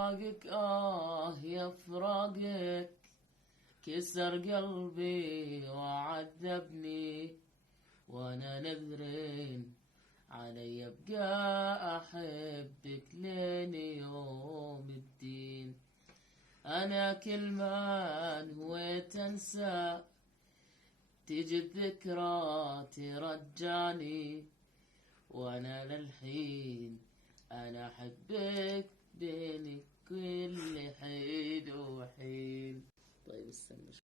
فراقك يا فراقك كسر قلبي وعذبني، وانا نذرين علي ابقى احبك لين يوم الدين. انا كل ما نويت انسى تجي الذكرى ترجعني، وانا للحين انا احبك بين كل حين وحين. طيب استنى